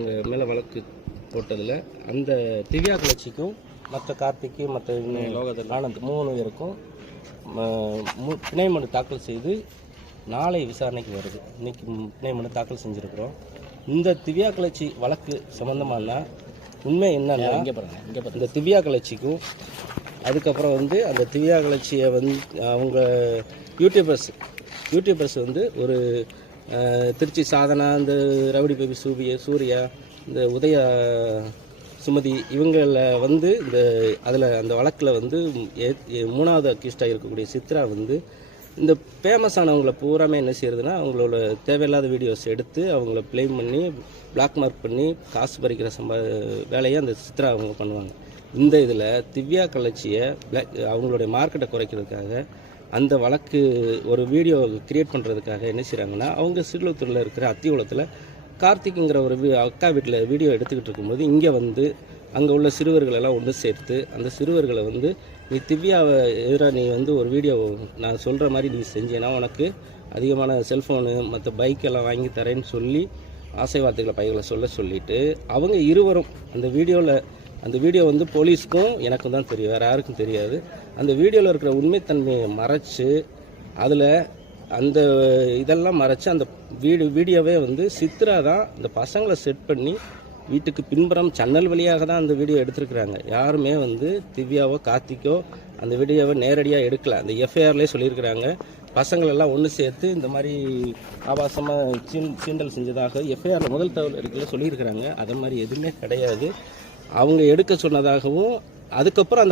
அவங்க மேலே வழக்கு போட்டதில் அந்த திவ்யா கலர்ச்சிக்கும் மற்ற கார்த்திக்கு மற்ற ஆனந்த் 3 பேருக்கும் பிணை மனு தாக்கல் செய்து நாளை விசாரணைக்கு வருது. இன்றைக்கி பிணை மனு தாக்கல் செஞ்சுருக்கிறோம். இந்த திவ்யா கலர்ச்சி வழக்கு சம்மந்தமான உண்மை என்னன்னா, இந்த திவ்யா கலர்ச்சிக்கும் அதுக்கப்புறம் அந்த திவ்யா கலர்ச்சியை அவங்க யூடியூபர்ஸ் ஒரு திருச்சி சாதனா, இந்த ரவுடி பேபி சூர்யா, இந்த உதயா சுமதி இவங்களில் இந்த அதில் அந்த வழக்கில் 3வது அக்யூஸ்டாக இருக்கக்கூடிய சித்ரா இந்த ஃபேமஸானவங்களை பூராமே என்ன செய்யறதுன்னா, அவங்களோட தேவையில்லாத வீடியோஸ் எடுத்து அவங்கள ப்ளேம் பண்ணி பிளாக் மார்க் பண்ணி காசு பறிக்கிற வேலையை அந்த சித்ரா அவங்க பண்ணுவாங்க. இந்த இதில் திவ்யா கலர்ச்சியை அவங்களுடைய மார்க்கெட்டை குறைக்கிறதுக்காக அந்த வழக்கு ஒரு வீடியோ கிரியேட் பண்ணுறதுக்காக என்ன செய்கிறாங்கன்னா, அவங்க சிறுலத்தூரில் இருக்கிற அத்தியுளத்தில் கார்த்திக்குங்கிற ஒரு அக்கா வீட்டில் வீடியோ எடுத்துக்கிட்டு இருக்கும்போது இங்கே அங்கே உள்ள சிறுவர்களெல்லாம் ஒன்று சேர்த்து அந்த சிறுவர்களை நீ திவ்யாவை எதிராக நீ ஒரு வீடியோ நான் சொல்கிற மாதிரி நீ செஞ்சேன்னா உனக்கு அதிகமான செல்ஃபோனு மற்ற பைக்கெல்லாம் வாங்கி தரேன்னு சொல்லி ஆசை வார்த்தைகளை பைகளை சொல்லிவிட்டு அவங்க இருவரும் அந்த வீடியோ போலீஸ்க்கும் எனக்கும் தான் தெரியும், வேறு யாருக்கும் தெரியாது. அந்த வீடியோவில் இருக்கிற உண்மைத்தன்மையை மறைச்சு அதில் அந்த இதெல்லாம் மறைச்சு அந்த வீடியோவே சித்ரா தான் அந்த பசங்களை செட் பண்ணி வீட்டுக்கு பின்புறம் சன்னல் வழியாக தான் அந்த வீடியோ எடுத்திருக்கிறாங்க. யாருமே திவ்யாவோ கார்த்திக்கோ அந்த வீடியோவை நேரடியாக எடுக்கல. அந்த எஃப்ஐஆர்லேயே சொல்லியிருக்கிறாங்க. பசங்களெல்லாம் ஒன்று சேர்த்து இந்த மாதிரி ஆபாசமாக சீண்டல் செஞ்சதாக எஃப்ஐஆரில் முதல் தகவல் எடுக்கல சொல்லியிருக்கிறாங்க. அது மாதிரி எதுவுமே கிடையாது. அவங்க எடுக்க சொன்னதாகவும் அதுக்கப்புறம் அந்த